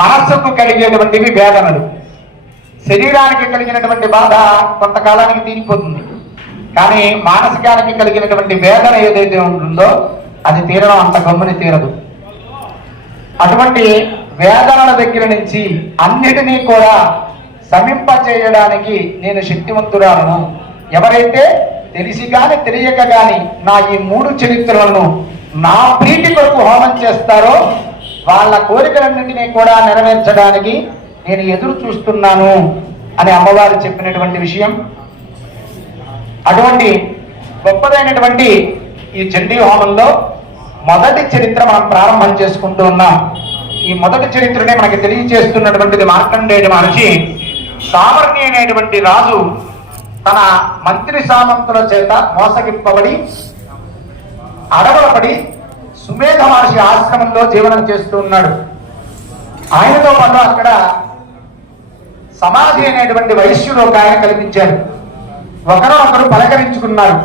మనస్సుకు కలిగేటువంటివి వేదనలు. శరీరానికి కలిగినటువంటి బాధ కొంతకాలానికి తీరిపోతుంది. కానీ మానసికానికి కలిగినటువంటి వేదన ఏదైతే ఉంటుందో అది తీరడం అంత గమ్ముని తీరదు. అటువంటి వేదనల దగ్గర నుంచి అన్నిటినీ కూడా సమింప చేయడానికి నేను శక్తివంతురాలను. ఎవరైతే తెలిసి గాని తెలియక గాని నా ఈ మూడు చరిత్రలను నా ప్రీతి కొరకు హోమం చేస్తారో వాళ్ళ కోరికలన్నింటినీ కూడా నెరవేర్చడానికి నేను ఎదురు చూస్తున్నాను అని అమ్మవారు చెప్పినటువంటి విషయం. అటువంటి గొప్పదైనటువంటి ఈ చండీ హోమంలో మొదటి చరిత్ర మనం ప్రారంభం చేసుకుంటూ ఉన్నాం. ఈ మొదటి చరిత్రనే మనకి తెలియజేస్తున్నటువంటిది మార్కండేయ మహర్షి సామర్ణి అనేటువంటి రాజు తన మంత్రి సామంతుల చేత మోసగింపబడి అడవులపడి సుమేధ మహర్షి ఆశ్రమంలో జీవనం చేస్తూ ఉన్నాడు. ఆయనతో పాటు అక్కడ సమాధి అనేటువంటి వైశ్యుడు ఒక ఆయన కల్పించారు. ఒకరు ఒకరు పలకరించుకున్నారు.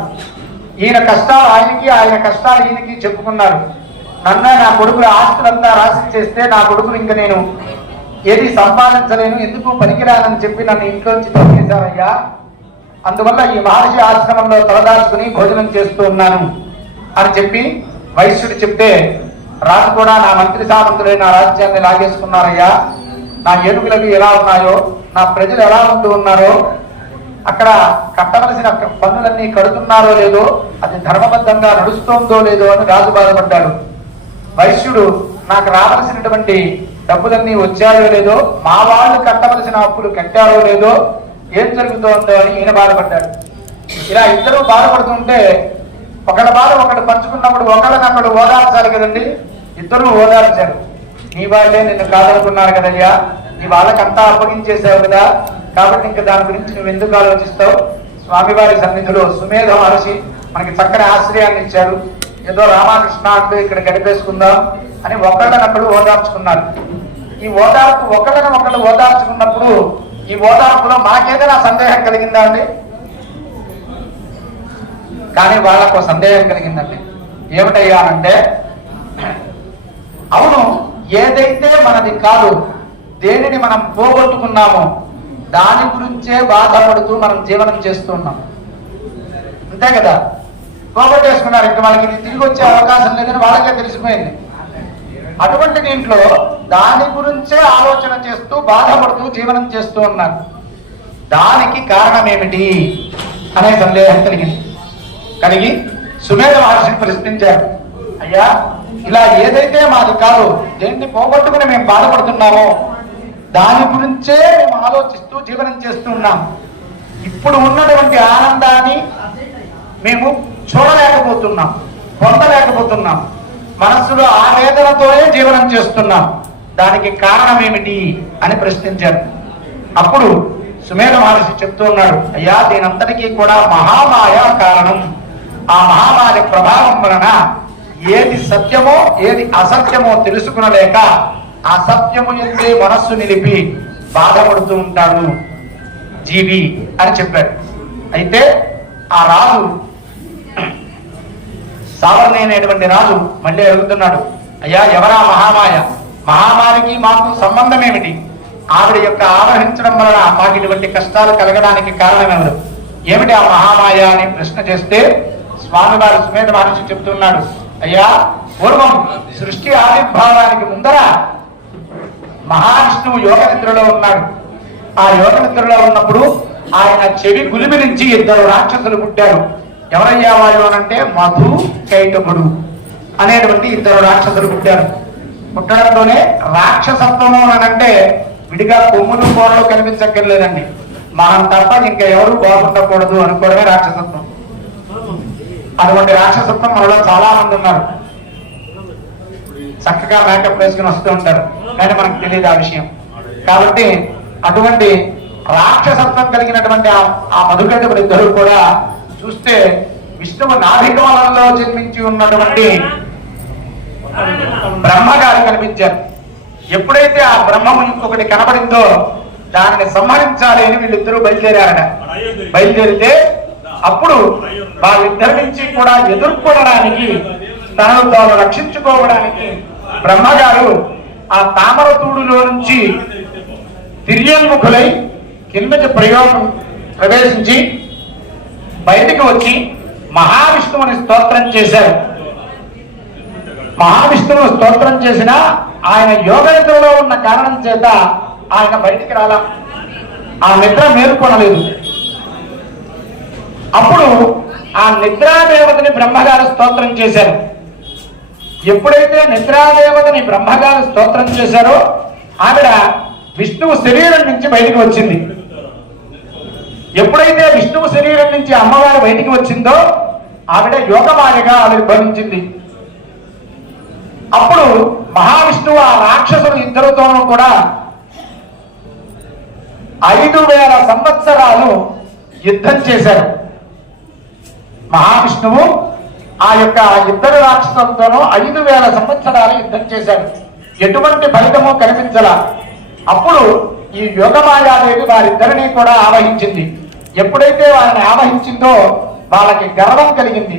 ఈయన కష్టాలు ఆయనకి ఆయన కష్టాలు ఈయనకి చెప్పుకున్నారు. నన్న నా కొడుకుల ఆస్తులంతా రాసి చేస్తే నా కొడుకులు ఇంకా నేను ఏది సంపాదించలేను ఎందుకు పనికిరానని చెప్పి నన్ను ఇంట్లోంచి తొలగేశారయ్యా అందువల్ల ఈ మహర్షి ఆశ్రమంలో తలదాచుకుని భోజనం చేస్తూ ఉన్నాను అని చెప్పి వైశ్యుడు చెప్తే రాజు కూడా నా మంత్రి సామంతుడే నా రాజ్యాన్ని లాగేసుకున్నారయ్యా. నా ఏనుగులవి ఎలా ఉన్నాయో నా ప్రజలు ఎలా ఉంటూ ఉన్నారో అక్కడ కట్టవలసిన పన్నులన్నీ కడుతున్నారో లేదో అది ధర్మబద్ధంగా నడుస్తోందో లేదో అని రాజు బాధపడ్డాడు. వైశ్యుడు నాకు రావలసినటువంటి డబ్బులన్నీ వచ్చాయో లేదో మా వాళ్ళు కట్టవలసిన అప్పులు కట్టారో లేదో ఏం జరుగుతుందో అని ఈయన బాధపడ్డాడు. ఇలా ఇద్దరు బాధపడుతుంటే ఒకళ్ళ బాధ ఒకడు పంచుకున్నప్పుడు ఒకళ్ళనొకడు ఓదార్చాలి కదండి. ఇద్దరు ఓదార్చారు. నీ వాళ్ళే నిన్ను కాదనుకున్నారు కదయ్యా. నీ వాళ్ళకంతా అప్పగించేశావు కదా. కాబట్టి ఇంకా దాని గురించి నువ్వు ఎందుకు ఆలోచిస్తావు? స్వామివారి సన్నిధిలో సుమేధ మహర్షి మనకి చక్కని ఆశ్రయాన్ని ఇచ్చారు. ఏదో రామకృష్ణ అంటూ ఇక్కడ గడిపేసుకుందాం అని ఒకళ్ళనొకడు ఓదార్చుకున్నారు. ఈ ఓదార్పు ఒకళ్ళని ఒకళ్ళు ఓదార్చుకున్నప్పుడు ఈ ఓదార్పులో మాకేదైనా సందేహం కలిగిందా అండి? కానీ వాళ్ళకు సందేహం కలిగిందండి. ఏమిటయ్యా అంటే అవును ఏదైతే మనది కాదు దేనిని మనం పోగొట్టుకున్నామో దాని గురించే బాధపడుతూ మనం జీవనం చేస్తున్నాం అంతే కదా? పోగొట్టేసుకున్నారు ఇంకా వాళ్ళకి ఇది తిరిగి వచ్చే అవకాశం లేదని వాళ్ళకే తెలిసిపోయింది. అటువంటి దీంట్లో దాని గురించే ఆలోచన చేస్తూ బాధపడుతూ జీవనం చేస్తూ ఉన్నారు. దానికి కారణం ఏమిటి అనే సందేహం కలిగింది. కలిగి సుమేధ మహర్షిని ప్రశ్నించారు. అయ్యా ఇలా ఏదైతే మాది కాదు దేన్ని పోగొట్టుకుని మేము బాధపడుతున్నామో దాని గురించే మేము ఆలోచిస్తూ జీవనం చేస్తున్నాం ఇప్పుడు ఉన్నటువంటి ఆనందాన్ని మేము చూడలేకపోతున్నాం పొందలేకపోతున్నాం. మనస్సులో ఆవేదనతోనే జీవనం చేస్తున్నాం. దానికి కారణం ఏమిటి అని ప్రశ్నించారు. అప్పుడు సుమేధ మహర్షి చెప్తూ ఉన్నాడు అయ్యా దీనంతటికీ కూడా మహామాయ కారణం. ఆ మహామాయ ప్రభావం వలన ఏది సత్యమో ఏది అసత్యమో తెలుసుకునలేక అసత్యము ఎందే మనస్సు నిలిపి బాధపడుతూ ఉంటాడు జీవి అని చెప్పాడు. అయితే ఆ రాజు సావర్ణి అనేటువంటి రాజు మళ్ళీ అడుగుతున్నాడు అయ్యా ఎవరా మహామాయ? మహామారికి మాకు సంబంధం ఏమిటి ఆవిడ యొక్క ఆవహించడం వలన మాకు ఇటువంటి కష్టాలు కలగడానికి కారణం ఏమిటి ఆ మహామాయ అని ప్రశ్న చేస్తే స్వామివారు సుమేధ మహర్షి చెప్తున్నాడు అయ్యా పూర్వం సృష్టి ఆవిర్భావానికి ముందర మహావిష్ణువు యోగ నిద్రలో ఉన్నాడు. ఆ యోగ నిద్రలో ఉన్నప్పుడు ఆయన చెవి గులిమి నుంచి ఇద్దరు రాక్షసులు పుట్టారు. ఎవరయ్యా వాళ్ళు అనంటే మధు కైటముడు అనేటువంటి ఇద్దరు రాక్షసులు పుట్టారు. పుట్టడంలోనే రాక్షసత్వము అనంటే విడిగా కొమ్ములు కూరలు కనిపించక్కర్లేదండి. మనం తప్ప ఇంకా ఎవరు బాగుండకూడదు అనుకోవడమే రాక్షసత్వం. అటువంటి రాక్షసత్వం మనలో చాలా మంది ఉన్నారు. చక్కగా మేకప్ వేసుకుని వస్తూ ఉంటారు. కానీ మనకు తెలియదు ఆ విషయం. కాబట్టి అటువంటి రాక్షసత్వం కలిగినటువంటి ఆ- ఆ ఇద్దరు కూడా చూస్తే విష్ణువు నాభికమలంలో జన్మించి ఉన్నటువంటి బ్రహ్మగారు కనిపించారు. ఎప్పుడైతే ఆ బ్రహ్మము ఇంకొకటి కనబడిందో దానిని సంహరించాలి అని వీళ్ళిద్దరూ బయలుదేరారట. బయలుదేరితే అప్పుడు వాళ్ళిద్దరి నుంచి కూడా ఎదుర్కొనడానికి తనను తాను రక్షించుకోవడానికి బ్రహ్మగారు ఆ తామర తూడులో నుంచి తిర్యన్ముఖులై కిందకి ప్రయోగం ప్రవేశించి బయటికి వచ్చి మహావిష్ణువుని స్తోత్రం చేశారు. మహావిష్ణువును స్తోత్రం చేసిన ఆయన యోగనిద్రలో ఉన్న కారణం చేత ఆయన బయటికి రాలా. ఆ నిద్ర మేలుకొనలేదు. అప్పుడు ఆ నిద్రాదేవతని బ్రహ్మగారు స్తోత్రం చేశారు. ఎప్పుడైతే నిద్రాదేవతని బ్రహ్మగారు స్తోత్రం చేశారో ఆవిడ విష్ణువు శరీరం నుంచి బయటికి వచ్చింది. ఎప్పుడైతే విష్ణువు శరీరం నుంచి అమ్మవారు బయటికి వచ్చిందో ఆవిడ యోగమాయగా ఆవిర్భవించింది అప్పుడు మహావిష్ణువు ఆ రాక్షసులు ఇద్దరితోనూ కూడా ఐదు వేల సంవత్సరాలు యుద్ధం చేశారు. మహావిష్ణువు ఆ యొక్క ఇద్దరు రాక్షసులతోనూ ఐదు వేల సంవత్సరాలు యుద్ధం చేశారు. ఎటువంటి ఫలితము కనిపించలా. అప్పుడు ఈ యోగమాయాదేవి వారిద్దరిని కూడా ఆవహించింది. ఎప్పుడైతే వాళ్ళని ఆవహించిందో వాళ్ళకి గర్వం కలిగింది.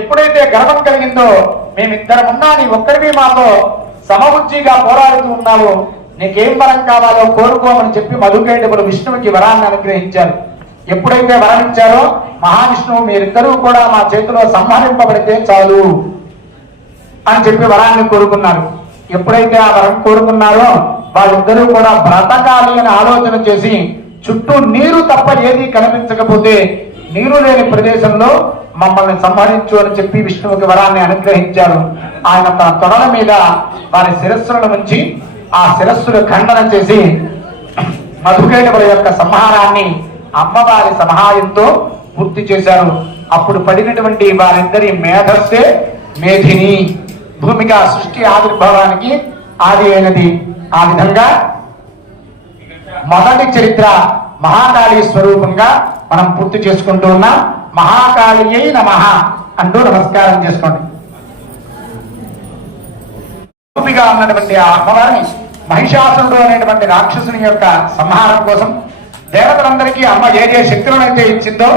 ఎప్పుడైతే గర్వం కలిగిందో మేమిద్దరం ఉన్నా నీ ఒక్కడివి మాతో సమబుద్ధిగా పోరాడుతూ ఉన్నావు. నీకేం వరం కావాలో కోరుకోమని చెప్పి మధుకేటపుడు విష్ణువుకి వరాన్ని అనుగ్రహించారు. ఎప్పుడైతే వరం ఇచ్చారో మహావిష్ణువు మీరిద్దరూ కూడా మా చేతిలో సంహరింపబడితే చాలు అని చెప్పి వరాన్ని కోరుకున్నారు. ఎప్పుడైతే ఆ వరం కోరుకున్నారో వాళ్ళిద్దరూ కూడా బ్రతకాలి అని ఆలోచన చేసి చుట్టూ నీరు తప్ప ఏది కనిపించకపోతే నీరు లేని ప్రదేశంలో మమ్మల్ని సంహరించు అని చెప్పి విష్ణువుకి వరాన్ని అనుగ్రహించారు ఆయన తన తొడల మీద వారి శిరస్సులను ఉంచి ఆ శిరస్సును ఖండన చేసి మధుకేటవుల యొక్క సంహారాన్ని అమ్మవారి సహాయంతో పూర్తి చేశారు. అప్పుడు పడినటువంటి వారిద్దరి మేధస్సే మేధిని. భూమిగా సృష్టి ఆవిర్భావానికి ఆది అయినది. ఆ విధంగా మొదటి చరిత్ర మహాకాళి స్వరూపంగా మనం పూర్తి చేసుకుంటూ ఉన్నాం. మహాకాళి అయి నమ అంటూ నమస్కారం చేసుకోండి. రూపిగా ఉన్నటువంటి ఆ అమ్మవారిని మహిషాసురుడు అనేటువంటి రాక్షసుని యొక్క సంహారం కోసం దేవతలందరికీ అమ్మ ఏ ఏ శక్తులనైతే ఇచ్చిందో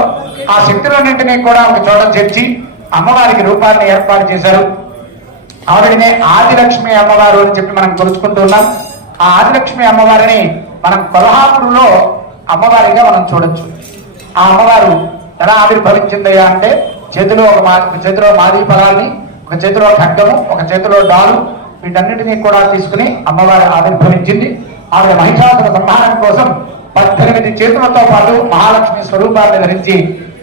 ఆ శక్తులన్నింటినీ కూడా ఒక చోట చేర్చి అమ్మవారికి రూపాన్ని ఏర్పాటు చేశారు. ఆవిడనే ఆదిలక్ష్మి అమ్మవారు అని చెప్పి మనం కొలుచుకుంటూ ఉన్నాం. ఆ ఆదిలక్ష్మి అమ్మవారిని మనం కొల్హాపురంలో అమ్మవారిగా మనం చూడొచ్చు. ఆ అమ్మవారు ఎలా ఆవిర్భవించిందయ్యా అంటే చేతిలో ఒక మా ఒక చేతిలో మాది ఫలాన్ని ఒక చేతిలో ఖడ్గము ఒక చేతిలో డాలు వీటన్నిటినీ కూడా తీసుకుని అమ్మవారు ఆవిర్భవించింది. ఆవిడ మహిషాసుర సంహారం కోసం పద్దెనిమిది చేతులతో పాటు మహాలక్ష్మి స్వరూపాన్ని ధరించి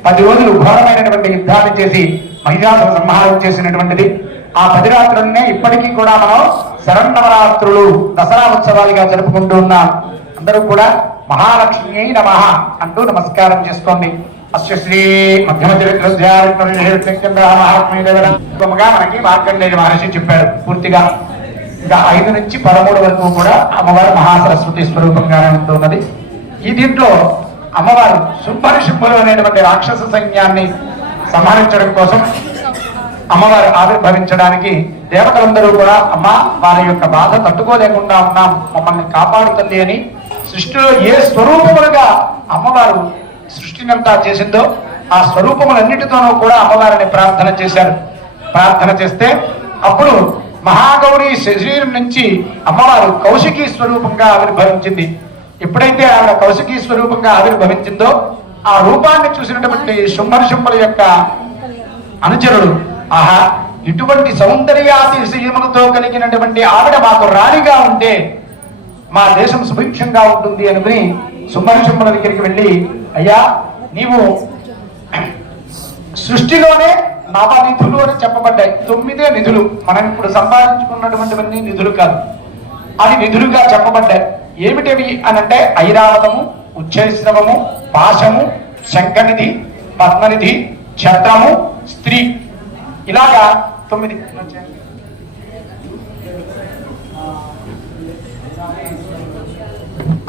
పది రోజులు ఘోరమైనటువంటి యుద్ధాన్ని చేసి మహిషాసుర సంహారం చేసినటువంటిది. ఆ పది రాత్రులనే ఇప్పటికీ కూడా మనం శరణవరాత్రులు దసరా ఉత్సవాలుగా జరుపుకుంటూ ఉన్నాం. అందరూ కూడా మహాలక్ష్మి నమ అంటూ నమస్కారం చేసుకోండి అశ్వశ్రీ శ్రీ మధ్యమ చరిత్రగా మనకి మార్కండేయ మహర్షి చెప్పాడు పూర్తిగా. ఇంకా ఐదు నుంచి పదమూడు వరకు కూడా అమ్మవారు మహాసరస్వతి స్వరూపంగానే ఉంటున్నది. ఈ దీంట్లో అమ్మవారు శుంభరి శుంభులు అనేటువంటి రాక్షస సైన్యాన్ని సంహరించడం కోసం అమ్మవారు ఆవిర్భవించడానికి దేవతలందరూ కూడా అమ్మ వారి యొక్క బాధ తట్టుకోలేకుండా ఉన్నాం మమ్మల్ని కాపాడుతుంది అని సృష్టిలో ఏ స్వరూపములుగా అమ్మవారు సృష్టినంతా చేసిందో ఆ స్వరూపములన్నిటితోనూ కూడా అమ్మవారిని ప్రార్థన చేశారు. ప్రార్థన చేస్తే అప్పుడు మహాగౌరి శరీరం నుంచి అమ్మవారు కౌశికీ స్వరూపంగా ఆవిర్భవించింది. ఎప్పుడైతే ఆవిడ కౌశికీ స్వరూపంగా ఆవిర్భవించిందో ఆ రూపాన్ని చూసినటువంటి శుంభరిశుంభుల యొక్క అనుచరుడు ఆహా ఇటువంటి సౌందర్యాతిశయములతో కలిగినటువంటి ఆవిడ మాకు రాణిగా ఉంటే మా దేశం సుభిక్షంగా ఉంటుంది అనుకుని సుమనుషుమ్మల దగ్గరికి వెళ్ళి అయ్యా నీవు సృష్టిలోనే నవ నిధులు అని చెప్పబడ్డాయి. తొమ్మిదే నిధులు. మనం ఇప్పుడు సంపాదించుకున్నటువంటివన్నీ నిధులు కాదు. అవి నిధులుగా చెప్పబడ్డాయి. ఏమిటవి అని అంటే ఐరావతము ఉచ్చైశ్రవము పాశము శంఖనిధి పద్మనిధి ఛత్రము స్త్రీ. ఇలాగా తొమ్మిది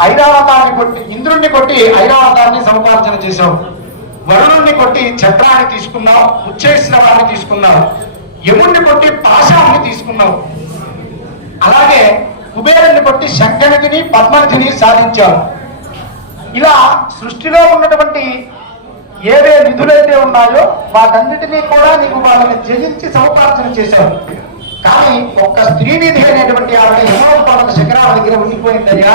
ఐరావతాన్ని కొట్టి ఇంద్రుణ్ణి కొట్టి ఐరావతాన్ని సముపార్జన చేశాం వరుణుణ్ణి కొట్టి ఛత్రాన్ని తీసుకున్నాం ఉచ్చేశ్రవాన్ని తీసుకున్నాం యముణ్ణి కొట్టి పాశాన్ని తీసుకున్నాం అలాగే కుబేరుణ్ణి కొట్టి శంకనిధిని పద్మనిధిని సాధించాం ఇలా సృష్టిలో ఉన్నటువంటి ఏవే నిధులైతే ఉన్నాయో వాటన్నిటినీ కూడా నీకు వాళ్ళని జయించి సముపార్జన చేశావు. కానీ ఒక్క స్త్రీనిధి అనేటువంటి ఆవిడ యమో శిఖరాల దగ్గర ఉండిపోయిందయ్యా.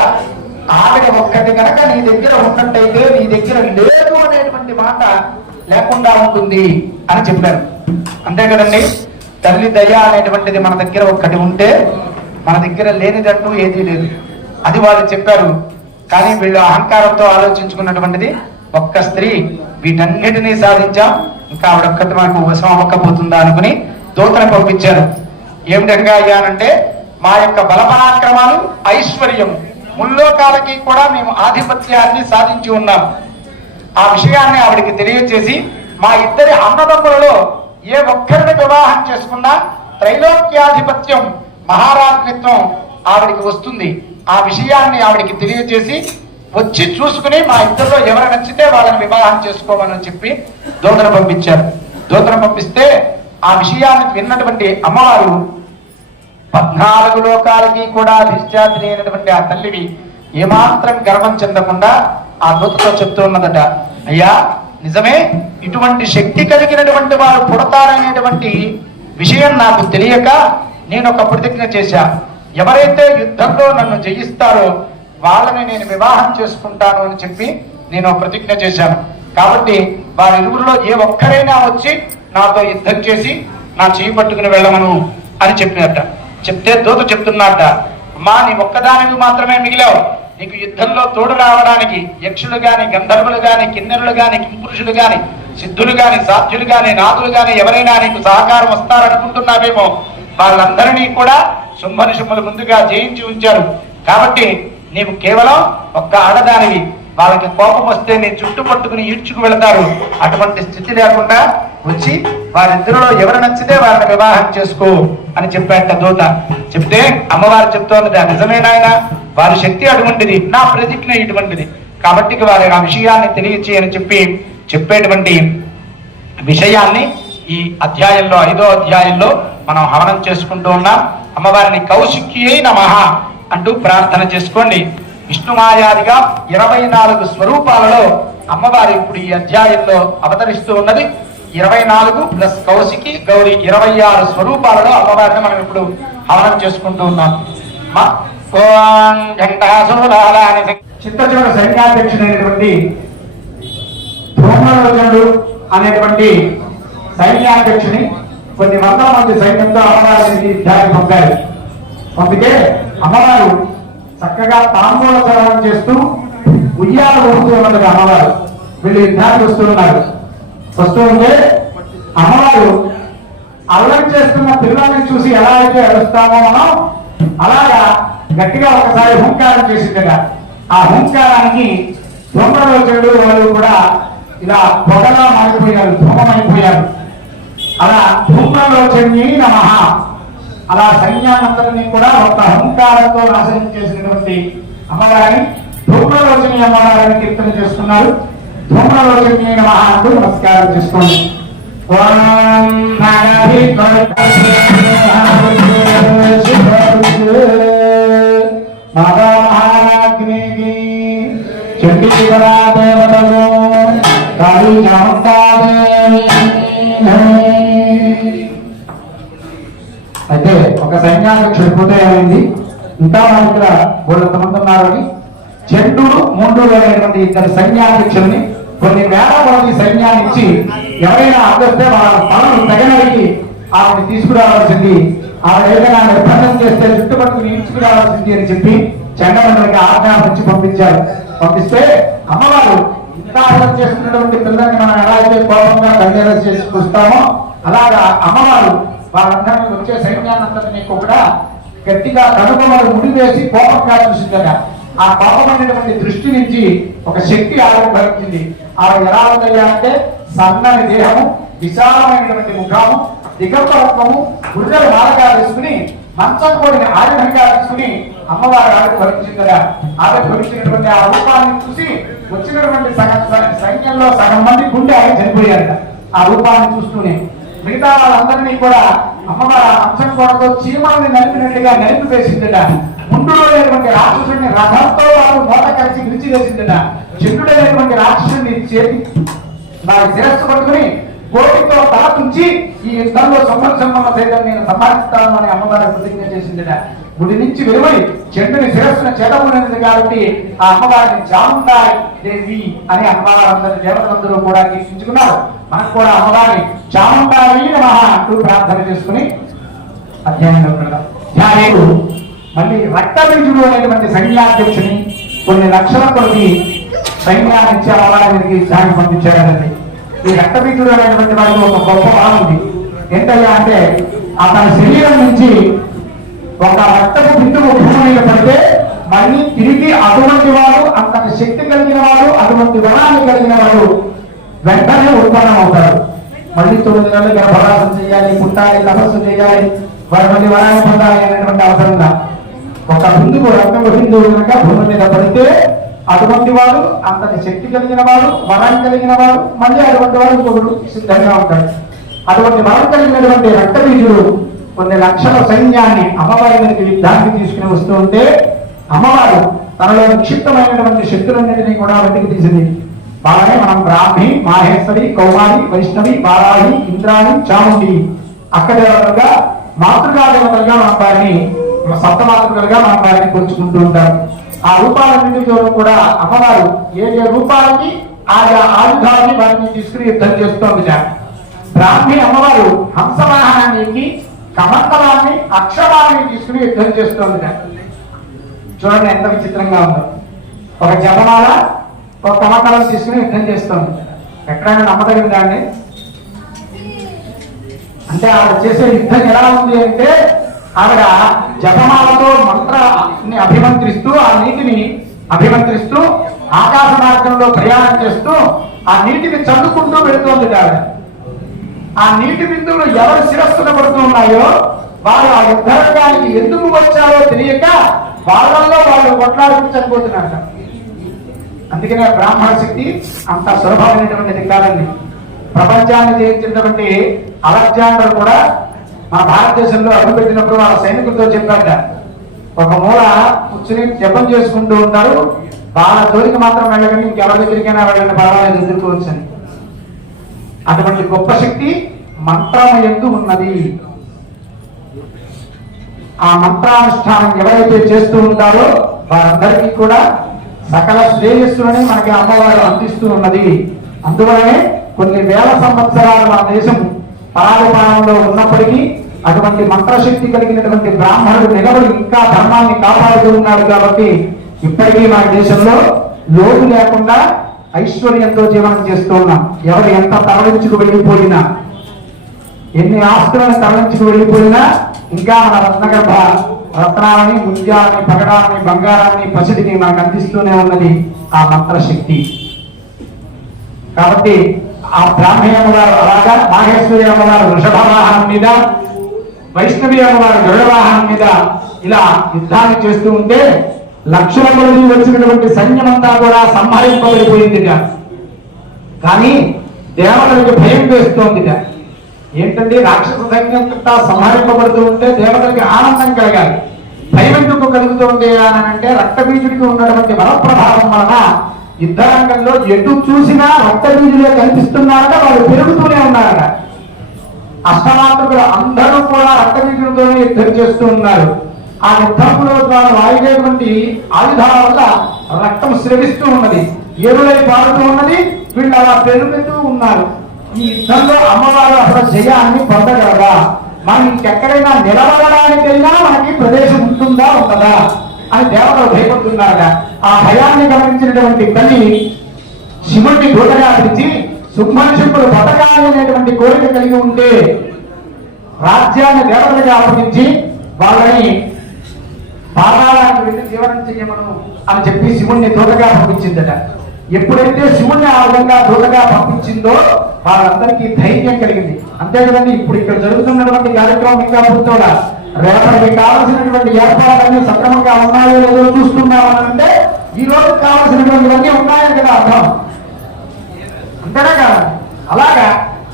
ఆవిడ ఒక్కటి కనుక నీ దగ్గర ఉన్నట్టయితే నీ దగ్గర లేదు అనేటువంటి మాట లేకుండా ఉంటుంది అని చెప్పారు అంతే కదండి? తల్లి దయ అనేటువంటిది మన దగ్గర ఒక్కటి ఉంటే మన దగ్గర లేనిదంటూ ఏదీ లేదు. అది వాళ్ళు చెప్పారు. కానీ వీళ్ళు అహంకారంతో ఆలోచించుకున్నటువంటిది ఒక్క స్త్రీ వీటన్నిటినీ సాధించాం ఇంకా ఆవిడొక్కటి మనకు వశం అవ్వకపోతుందా అనుకుని దూతను పంపించారు. ఏం విధంగా అయ్యానంటే మా యొక్క బలపరాక్రమాలు ఐశ్వర్యం ముల్లోకాలకి కూడా మేము ఆధిపత్యాన్ని సాధించి ఉన్నాం. ఆ విషయాన్ని ఆవిడికి తెలియచేసి మా ఇద్దరి అన్నదమ్ములలో ఏ ఒక్కరిని వివాహం చేసుకున్నా త్రైలోక్యాధిపత్యం మహారాజ్ఞత్వం ఆవిడికి వస్తుంది. ఆ విషయాన్ని ఆవిడికి తెలియజేసి వచ్చి చూసుకుని మా ఇద్దరిలో ఎవరు నచ్చితే వాళ్ళని వివాహం చేసుకోమని చెప్పి దూతను పంపించారు. దూతను పంపిస్తే ఆ విషయాన్ని విన్నటువంటి అమ్మవారు పద్నాలుగు లోకాలకి కూడా అధిష్టాత్రి అయినటువంటి ఆ తల్లివి ఏమాత్రం గర్వం చెందకుండా ఆ దూతతో చెప్తూ ఉన్నదట అయ్యా నిజమే ఇటువంటి శక్తి కలిగినటువంటి వారు పుడతారనేటువంటి విషయం నాకు తెలియక నేను ఒక ప్రతిజ్ఞ చేశా. ఎవరైతే యుద్ధంలో నన్ను జయిస్తారో వాళ్ళని నేను వివాహం చేసుకుంటాను అని చెప్పి నేను ఒక ప్రతిజ్ఞ చేశాను. కాబట్టి వారిరువురిలో ఏ ఒక్కరైనా వచ్చి నాతో యుద్ధం చేసి నా చేయి పట్టుకుని వెళ్ళమను అని చెప్పినట్ట చెప్తే దూత చెప్తున్నాట అమ్మా నీ ఒక్కదానికి మాత్రమే మిగిలావు. నీకు యుద్ధంలో తోడు రావడానికి యక్షులు గాని గంధర్వులు గాని కిన్నెరులు గాని కింపురుషులు గాని సిద్ధులు గాని సాధ్యులు గాని నాథులు గాని ఎవరైనా నీకు సహకారం వస్తారనుకుంటున్నావేమో. వాళ్ళందరినీ కూడా శుంభనిశుంభులు ముందుగా జయించి ఉంచారు. కాబట్టి నీవు కేవలం ఒక్క ఆడదానివి. వాళ్ళకి కోపం వస్తే నీ చుట్టు పట్టుకుని ఈడ్చుకు వెళతారు. అటువంటి స్థితి లేకుండా వచ్చి వారిద్దరిలో ఎవరు నచ్చితే వారిని వివాహం చేసుకో అని చెప్పాట దూత. చెప్తే అమ్మవారు చెప్తోంది నిజమేనాయన వారి శక్తి అటువంటిది నా ప్రతిజ్ఞ ఇటువంటిది. కాబట్టి వారి ఆ విషయాన్ని తెలియచేయని చెప్పి చెప్పేటువంటి విషయాన్ని ఈ అధ్యాయంలో ఐదో అధ్యాయంలో మనం హవనం చేసుకుంటూ ఉన్నాం. అమ్మవారిని కౌశిక్యై నమః అంటూ ప్రార్థన చేసుకోండి. విష్ణుమాయాదిగా ఇరవై నాలుగు స్వరూపాలలో అమ్మవారి ఇప్పుడు ఈ అధ్యాయంలో అవతరిస్తూ ఉన్నది. ఇరవై నాలుగు ప్లస్ కౌశికి గౌరి ఇరవై ఆరు స్వరూపాలలో అమ్మవారిని మనం ఇప్పుడు హవనం చేసుకుంటూ ఉన్నాం. చిత్తచూడ సైన్యాధ్యక్షుడైనటువంటి ధూమరోజనుడు అనేటువంటి సైన్యాధ్యక్షుని కొన్ని వందల మంది సైన్యంతో అమ్మవారిని దారి పంపారు. పంపితే అమ్మవారు చక్కగా తాంబూల చేస్తూ ఉయ్యాల ఊపుతూ ఉన్నది అమ్మవారు. వీళ్ళు యుద్ధానికి వస్తూ ఉన్నారు వస్తూ ఉంటే అమ్మవారు అల్లం చేస్తున్న పిల్లల్ని చూసి ఎలా అయితే అరుస్తామో మనం అలాగా గట్టిగా ఒకసారి హుంకారం చేసిందట ఆ హుంకారానికి ధూమరోజనుడు వాళ్ళు కూడా ఇలా పొగలా మారిపోయారు ధూమమైపోయారు. అలా ధూమ్రలోచని నమ. అలా సైన్యానంతరిని కూడా ఒక హుంకారంతో నాశనం చేసినటువంటి అమ్మవారిని ధూమ్రలోచని అమ్మవారిని కీర్తన చేస్తున్నారు. ధూమ్రలోచని నమ అంటూ నమస్కారం చేసుకోండి. ఓం నారాయణ మాతా మహారాజ్ఞికి చండీగరా దేవతలు కాళీ అయితే ఒక సైన్యాధ్యక్షుడు చెడిపోతే ఏమైంది? ఇంకా మన ఇక్కడ వాళ్ళంత మంది ఉన్నారని చెండుడు మూడు వేలైనటువంటి ఇద్దరు సైన్యాధ్యక్షుల్ని కొన్ని వేల మంది సైన్యాన్ని ఇచ్చి ఎవరైనా అందరిస్తే వాళ్ళ పనులు తగినరికి ఆమెను తీసుకురావాల్సింది. ఆవిడ ఏదైనా నిర్బంధం చేస్తే చుట్టుపక్కల ఈడ్చుకురావాల్సింది అని చెప్పి చండమండలికి ఆజ్ఞాపించి పంపించారు. పంపిస్తే అమ్మవారు ఇంకా అర్థం చేస్తున్నటువంటి పిల్లల్ని మనం ఎలా అయితే కోపంగా కళ్యాణం చేసి చూస్తామో అలాగా అమ్మవారు వాళ్ళందరినీ వచ్చే సైన్యానందరినీ కూడా గట్టిగా కనుగొమలు ముడివేసి కోపంగా చూసిందట. ఆ కోపమైనటువంటి దృష్టి నుంచి ఒక శక్తి ఆవిడ ఆమె ఎలా ఉందయ్యా అంటే సన్నని దేహము విశాలమైనటువంటి ముఖము దిగంబరత్వము గుర్రెలు మాలగా వేసుకుని మంచం కోడిని ఆయుధంగా తీసుకుని అమ్మవారు ఆవిడ భరించిందట ఆవిడ భరించినటువంటి ఆ రూపాన్ని చూసి వచ్చినటువంటి సగం సైన్యంలో సగం మంది గుండె ఆయన చనిపోయారట. ఆ రూపాన్ని చూస్తూనే మిగతా వాళ్ళందరినీ కూడా అమ్మవారు ఆ మంచం కోడతో చీమల్ని నలిపినట్టుగా నలిపి వేసిందట. ముందులోనేటువంటి రాక్షసుడిని రథంతో వారు మూట కలిసి విరిచి వేసిందట చంద్రుడైనటువంటి రాక్షసుడిని చేతి వారి శిరస్సు పట్టుకుని కోటితో తల తుంచి ఈ యుద్ధంలో సొమ్మల సైతం నేను సంపాదిస్తాను అని అమ్మవారి ప్రతిజ్ఞ చేసిందట. గుడి నుంచి వెలువడి చెండుని శిరస్సును చేతమునది కాబట్టి ఆ అమ్మవారిని చాముండాయి దేవి అని అమ్మవారందరి దేవతలందరూ కూడా కీర్తించుకున్నారు మనకు కూడా అమ్మవారిని చాముండాయి నమః అంటూ ప్రార్థన చేసుకుని అధ్యయనం ధ్యానం మళ్ళీ రక్తబీజుడు అనేటువంటి సైన్యాధ్యక్షుని కొన్ని లక్షల కొద్ది సైన్యాన్ని ఇచ్చి అమ్మవారికి ధ్యానం పంపించాడండి ఈ రక్తబీజుడు అనేటువంటి వాడికి ఒక గొప్ప బాధ ఉంది. ఏంటయ్యా అంటే అతని శరీరం నుంచి ఒక రక్తపు బిందువు భూమి మీద పడితే మళ్ళీ తిరిగి అటువంటి వాడు అంతటి శక్తి కలిగిన వాడు అటువంటి వరాన్ని కలిగిన వాడు వెంటనే ఉత్పన్నం అవుతారు మళ్ళీ తొమ్మిది నెలలు గర్భరాసం చేయాలి పుట్టాలి తపస్సు చేయాలి వారి మళ్ళీ వరాన్ని పొందాలి అనేటువంటి అవసరం ఒక హిందువు రక్తపు హిందువు కనుక భూమి మీద పడితే అటువంటి వాడు అంతటి శక్తి కలిగిన వాడు వరం కలిగిన వాడు మళ్ళీ అటువంటి వాడు ఇంకొకడు సిద్ధంగా ఉంటాడు. అటువంటి వరం కలిగినటువంటి రక్తబీజుడు కొన్ని లక్షల సైన్యాన్ని అమ్మవారి మీదకి యుద్ధానికి తీసుకుని వస్తూ ఉంటే అమ్మవారు తనలో నిక్షిప్తమైనటువంటి శక్తులన్నింటినీ కూడా బయటికి తీసింది. వాళ్ళనే మనం బ్రాహ్మి మాహేశ్వరి కౌమారి వైష్ణవి బారాహి ఇంద్రాణి చాముండి. అక్కడ దేవతలుగా మాతృగా దేవతలుగా మనం వారిని సప్తమాతృకలుగా మనం వారిని కొలుచుకుంటూ ఉంటారు ఆ రూపాలన్నింటితో కూడా అమ్మవారు ఏ ఏ రూపాలని ఆయా ఆయుధాన్ని వారిని తీసుకుని యుద్ధం చేస్తోంది బ్రాహ్మీ అమ్మవారు హంసవాహనాన్ని ఎక్కి కమండలాన్ని అక్షరాన్ని తీసుకుని యుద్ధం చేస్తోంది చూడండి ఎంత విచిత్రంగా ఉందో. ఒక జపమాల ఒక కమండలం తీసుకుని యుద్ధం చేస్తోంది. ఎక్కడైనా నమ్మదగిన దాన్ని? అంటే ఆవిడ చేసే యుద్ధం ఎలా ఉంది అంటే ఆవిడ జపమాలతో మంత్రాన్ని అభిమంత్రిస్తూ ఆ నీటిని అభిమంత్రిస్తూ ఆకాశ మార్గంలో ప్రయాణం చేస్తూ ఆ నీటిని చదువుకుంటూ వెళుతోంది ఆవిడ. ఆ నీటి బిందువులు ఎవరు శిరస్సున పడుతూ ఉన్నాయో వారు ఆ యుద్ధరంగానికి ఎందుకు వచ్చారో తెలియక వాళ్ళల్లో వాళ్ళు కొట్లాడుకు చనిపోతున్నారట. అందుకనే బ్రాహ్మణ శక్తి అంత సులభమైనటువంటిది కాదండి. ప్రపంచాన్ని జయించినటువంటి అలెగ్జాండర్ కూడా మన భారతదేశంలో అడుగుపెట్టినప్పుడు వాళ్ళ సైనికులతో చెప్పాట ఒక మూల కూర్చుని జపం చేసుకుంటూ ఉంటారు. వాళ్ళ జోలికి మాత్రం వెళ్ళకండి ఇంకెవరి దగ్గరికైనా వెళ్ళండి పర్వాలేదు ఎదుర్కోవచ్చని. అటువంటి గొప్ప శక్తి మంత్రము ఎందు ఉన్నది. ఆ మంత్రానుష్ఠానం ఎవరైతే చేస్తూ ఉంటారో వారందరికీ కూడా సకల శ్రేయస్సులని మనకి అమ్మవారు అందిస్తూ ఉన్నది. అందువలనే కొన్ని వేల సంవత్సరాలు మన దేశం పరాగపాలనలో ఉన్నప్పటికీ అటువంటి మంత్రశక్తి కలిగినటువంటి బ్రాహ్మణుడు నిలబడి ఇంకా ధర్మాన్ని కాపాడుతూ ఉన్నాడు కాబట్టి ఇప్పటికీ మన దేశంలో లోటు లేకుండా ఐశ్వర్యంతో జీవనం చేస్తూ ఉన్నాం. ఎవరు ఎంత తరలించుకు వెళ్ళిపోయినా ఎన్ని ఆస్తులను తరలించుకు వెళ్ళిపోయినా ఇంకా మన రత్నగర్భ రత్నాలని ముత్యాలని పగడాలని బంగారాన్ని పసిడిని మనకు అందిస్తూనే ఉన్నది ఆ మంత్రశక్తి. కాబట్టి ఆ బ్రాహ్మీ అమ్మవారు అలాగా మాహేశ్వరి అమ్మవారు వృషభ వాహనం మీద వైష్ణవి అమ్మవారు గరుడ వాహనం మీద ఇలా యుద్ధాన్ని చేస్తూ ఉంటే లక్షల మంది వచ్చినటువంటి సైన్యమంతా కూడా సంహరింపబడిపోయింది కానీ దేవతలకు భయం వేస్తోంది ఏంటంటే రాక్షస సైన్యం అంతా సంహరింపబడుతూ ఉంటే దేవతలకి ఆనందం కలగాలి. భయం ఎందుకు కలుగుతుంది అని అంటే రక్తబీజుడికి ఉన్నటువంటి వరప్రభావం వలన యుద్ధరంగంలో ఎటు చూసినా రక్తబీజులే కనిపిస్తున్నారట వాళ్ళు పెరుగుతూనే ఉన్నారట. అష్టమాతృకులు అందరూ కూడా రక్తబీజులతోనే యుద్ధం చేస్తూ ఉన్నారు. ఆ యుద్ధంలో ద్వారా వాయుదేటువంటి ఆయుధాల వల్ల రక్తం స్రవిస్తూ ఉన్నది ఎరువులై పారుతూ ఉన్నది వీళ్ళు అలా పెరుగుతూ ఉన్నారు. ఈ యుద్ధంలో అమ్మవారు అసలు జయాన్ని పొందగలరా? మనం ఇంకెక్కడైనా నిలబడడానికైనా మనకి ప్రదేశం ఉంటుందా ఉండదా అని దేవతలు భయపడుతున్నారా ఆ భయాన్ని గమనించినటువంటి తల్లి శివుడిని దూతగా పిలిచి సుబ్రహ్మణ్యుడు బతకాలి అనేటువంటి కోరిక కలిగి ఉంటే రాజ్యాన్ని దేవతలుగా అప్పగించి వాళ్ళని పాతాళానికి వెళ్ళి జీవనం చేయమను అని చెప్పి శివుణ్ణి దూతగా పంపించిందట. ఎప్పుడైతే శివుణ్ణి ఆ విధంగా దూతగా పంపించిందో వాళ్ళందరికీ ధైర్యం కలిగింది. అంతే కదండి ఇప్పుడు ఇక్కడ జరుగుతున్నటువంటి కార్యక్రమం ఇంకా పూర్తవడా రేపటికి కావలసినటువంటి ఏర్పాట్లన్నీ సక్రమంగా ఉన్నాయో లేదో చూస్తున్నామని అంటే ఈ రోజు కావలసినటువంటివన్నీ ఉన్నాయని కదా అర్థం? అంతేనా కదా? అలాగా?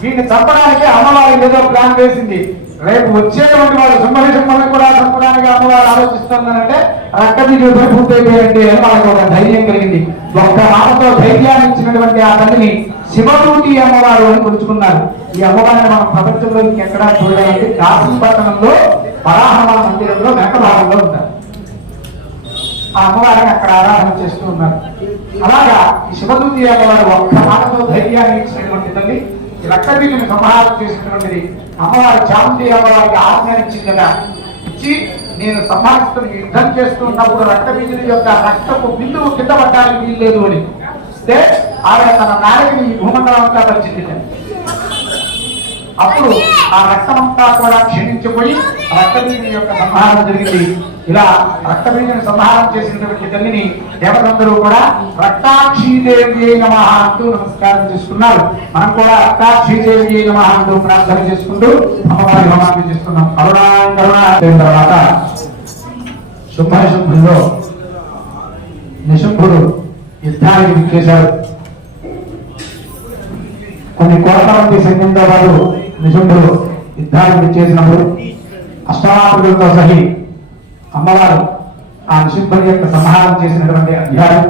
వీటిని చంపడానికి అమ్మవారి ఏదో ప్లాన్ వేసింది. రేపు వచ్చేటువంటి వాళ్ళు సుమ్మని సుమ్మని కూడా చంపడానికి అమ్మవారు ఆలోచిస్తుందనంటే రక్త బీజులతో పూర్తయిపోయింది అని వాళ్ళకి ఒక ధైర్యం కలిగింది. ఒక్క నామతో ధైర్యాన్ని ఇచ్చినటువంటి ఆ తల్లిని శివదూతి అమ్మవారు అని కొలుచుకున్నారు. ఈ అమ్మవారిని మనం ప్రపంచంలో ఇంకెక్కడా చూడలేదండి. కాశీపట్టణంలో పరాహమ మందిరంలో వెనక భాగంలో ఉంటారు. ఆ అమ్మవారిని అక్కడ ఆరాధన చేస్తూ ఉన్నారు. అలాగా ఈ శివదూతి అమ్మవారు ఒక్క మాటతో ధైర్యాన్ని ఇచ్చినటువంటి తల్లి ఈ రక్తబీజుని సంహారం చేసినటువంటిది అమ్మవారి చాముండి అమ్మవారికి ఆజ్ఞానం ఇచ్చింది కదా ఇచ్చి నేను సంహరిస్తున్న యుద్ధం చేస్తూ చేస్తున్నప్పుడు రక్తబీజుని యొక్క రక్తపు బిందువు కింద పడ్డానికి వీల్లేదు అని ఇస్తే ఆవిడ తన నాయకుని ఈ భూమండలం అంతా పరిచింది అప్పుడు ఆ రక్తమంతా కూడా క్షీణించిపోయి రక్తబీజుని యొక్క సంహారం జరిగింది. ఇలా రక్తబీజం సంహారం చేసినటువంటి తల్లిని దేవతందరూ కూడా రక్తాక్షీదేవి నమ అంటూ నమస్కారం చేసుకున్నారు. మనం కూడా రక్తాక్షీదేవి నమ అంటూ ప్రార్థన చేసుకుంటూ అమ్మవారి హోమాన్ని చేస్తున్నాం. కరుణా అయిన తర్వాత శుభాశుభంలో నిశుంభుడు యుద్ధానికి విచ్చేశాడు. కొన్ని కోట్ల మంది సైన్యంతో వారు నిశుంభుడు యుద్ధానికి విచ్చేసినప్పుడు అష్టమాపులతో సహి అమ్మవారు ఆ నిషిద్ధుని యొక్క సంహారం చేసినటువంటి అధ్యాయం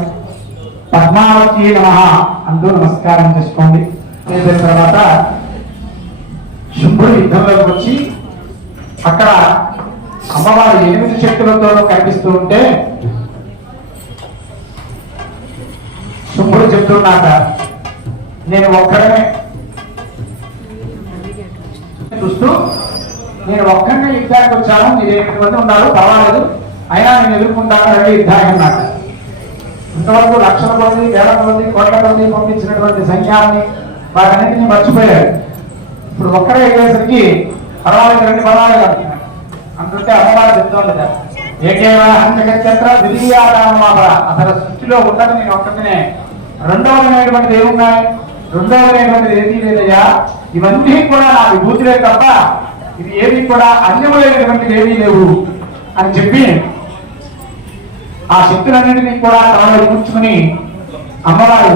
పద్మావతి నమ అంటూ నమస్కారం చేసుకోండి. చేసిన తర్వాత శుభ్రుడు యుద్ధంలోకి వచ్చి అక్కడ అమ్మవారు ఎనిమిది శక్తులతో కనిపిస్తూ ఉంటే శుభ్రుడు చెప్తున్నాక నేను ఒక్కడనే చూస్తూ నేను ఒక్కడనే యుద్ధానికి వచ్చాను. మీరు ఎనిమిది మంది ఉన్నారు పర్వాలేదు. అయినా నేను ఎదుర్కొంటాను రండి యుద్ధాన్ని అన్నాడు ఇంతవరకు లక్షల మంది వేల మంది కోట్ల మంది పంపించినటువంటి సంఖ్యాన్ని వాటన్నిటిని మర్చిపోయాడు ఇప్పుడు ఒక్కడే అయ్యేసరికి పర్వాలేదు రండి పర్వాలేదు అంటున్నాడు. అందుకే అమ్మవారు చెప్తోంది కదా ఏకేవా హంతగత్యంత్ర ద్వితీయాదామర సృష్టిలో ఉన్నది నేను ఒక్కటినే రెండవదైనటువంటిది ఏమున్నాయి రెండవదైనటువంటిది ఏమీ లేదయ్యా ఇవన్నీ కూడా నా విభూతులే తప్ప ఇది ఏది కూడా అన్యములైనటువంటిది ఏమీ లేవు అని చెప్పి ఆ శక్తులన్నింటినీ కూడా తనలో కూర్చుకుని అమ్మవారు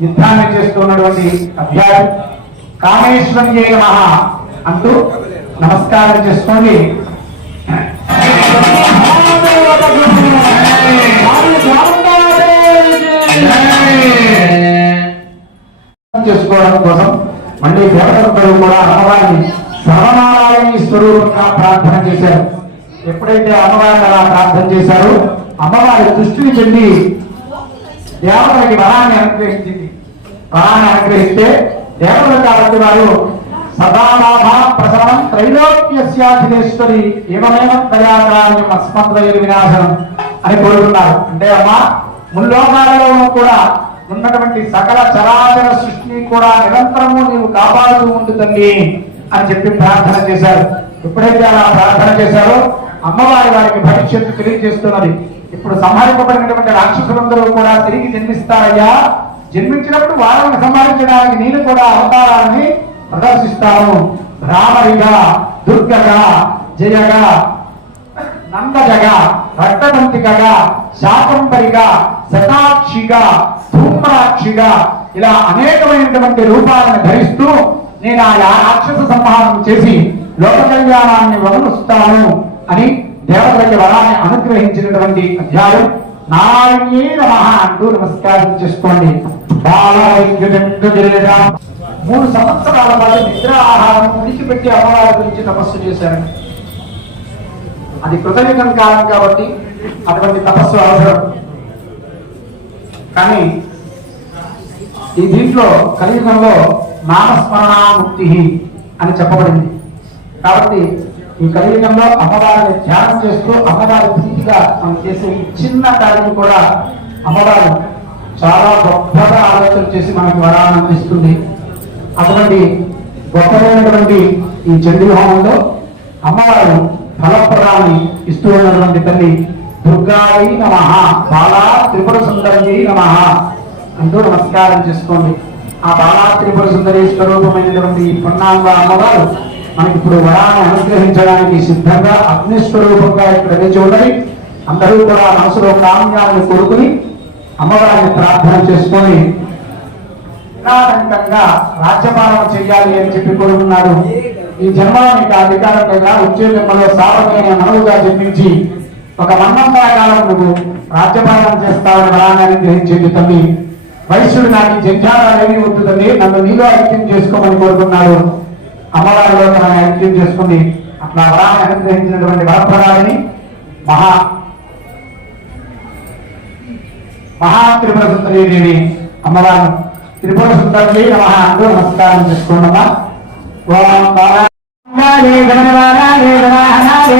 యుద్ధాన్ని చేస్తున్నటువంటి అభ్యాసం కామేశ్వరి మహా అంటూ నమస్కారం చేసుకోండి చేసుకోవడం కోసం మళ్ళీ దేవతలందరూ కూడా అమ్మవారిని అమ్మవారిని స్వరూపంగా ప్రార్థన చేశారు. ఎప్పుడైతే అమ్మవారిని అలా ప్రార్థన చేశారో అమ్మవారి దృష్టిని చెంది దేవతలకి బలాన్ని అనుగ్రహించింది. బలాన్ని అనుగ్రహిస్తే దేవతలు కాబట్టి వారు సదాలాభ ప్రసవం త్రైలోక్యస్యాధినేశ్వరి ఏమేమ దయాకార్యం అస్మద్వైర వినాశనం అని కోరుతున్నారు. అంటే అమ్మా ముల్లోకాలలోనూ కూడా ఉన్నటువంటి సకల చరాచర సృష్టిని కూడా నిరంతరము నీవు కాపాడుతూ ఉండు అని చెప్పి ప్రార్థన చేశారు. ఎప్పుడైతే అలా ప్రార్థన చేశారో అమ్మవారి వారికి భవిష్యత్తు తెలియజేస్తున్నది. ఇప్పుడు సంహరింపబడినటువంటి రాక్షసులందరూ కూడా తిరిగి జన్మిస్తారయ్యా. జన్మించినప్పుడు వారిని సంహరించడానికి నేను కూడా అవతారాన్ని ప్రదర్శిస్తాను రామరిగా దుర్గగా జయగా నందజగా రక్తదంతికగా శాకంపరిగా శతాక్షిగా ధూమ్రాక్షిగా ఇలా అనేకమైనటువంటి రూపాలను ధరిస్తూ నేను ఆ రాక్షస సంహారం చేసి లోక కళ్యాణాన్ని వదలుస్తాను అని దేవతలకి వరాన్ని అనుగ్రహించినటువంటి అధ్యాయం నారాయణే నమ అంటూ నమస్కారం చేసుకోండి. మూడు సంవత్సరాల పాటు నిద్ర ఆహారం విడిచిపెట్టి అమ్మవారి గురించి తపస్సు చేశారు. అది కృతయుగం కాలం కాబట్టి అటువంటి తపస్సు అవసరం. కానీ ఈ దీంట్లో కలియుగంలో నామస్మరణాముక్తి అని చెప్పబడింది. కాబట్టి ఈ కలియుగంలో అమ్మవారిని ధ్యానం చేస్తూ అమ్మవారి ప్రీతిగా మనం చేసే ఈ చిన్న కార్యం కూడా అమ్మవారు చాలా గొప్పగా ఆలోచన చేసి మనకి వరాన్ని అందిస్తుంది. అటువంటి గొప్పమైనటువంటి ఈ చండీ హోమంలో అమ్మవారు ఫలప్రదాన్ని ఇస్తూ ఉన్నటువంటి తల్లి దుర్గాయి నమ బాలా త్రిపుర సుందరి నమ అంటూ నమస్కారం చేసుకోండి. ఆ బాలా సుందరి స్వరూపమైనటువంటి ఈ పొన్నాంగ అమ్మవారు మనకి ఇప్పుడు వరాన్ని అనుగ్రహించడానికి సిద్ధంగా అగ్నిస్వరూపంగా ఇక్కడ వేచి ఉన్నది. అందరూ కూడా మనసులో కామ్యాన్ని కోరుకుని అమ్మవారిని ప్రార్థన చేసుకొని నిరాటంకంగా రాజ్యపాలన చేయాలి అని చెప్పి కోరుకున్నారు ఈ జన్మలో నీకు ఆ అధికారం లేదా వచ్చే జన్మలో సావమైన మనవుగా జన్మించి ఒక మన్నంతర కాలం నువ్వు రాజ్యపాలన చేస్తావని వరాన్ని గ్రహించేది తల్లి. వైశ్యుడు నాకు ఈ ఉంటుందండి నన్ను నీలో ఐక్యం చేసుకోమని కోరుకున్నాడు అమ్మవారిలో తన ఐక్యం చేసుకుని అట్లా వరాన్ని అనుగ్రహించినటువంటి వరప్రదాన్ని మహా మహా త్రిపుర సుందరీ అమ్మవారు త్రిపుర సుందరి నమ అంటూ నమస్కారం చేసుకున్నామా ఓం బాలాయ గణవారాయ గణాహనాయ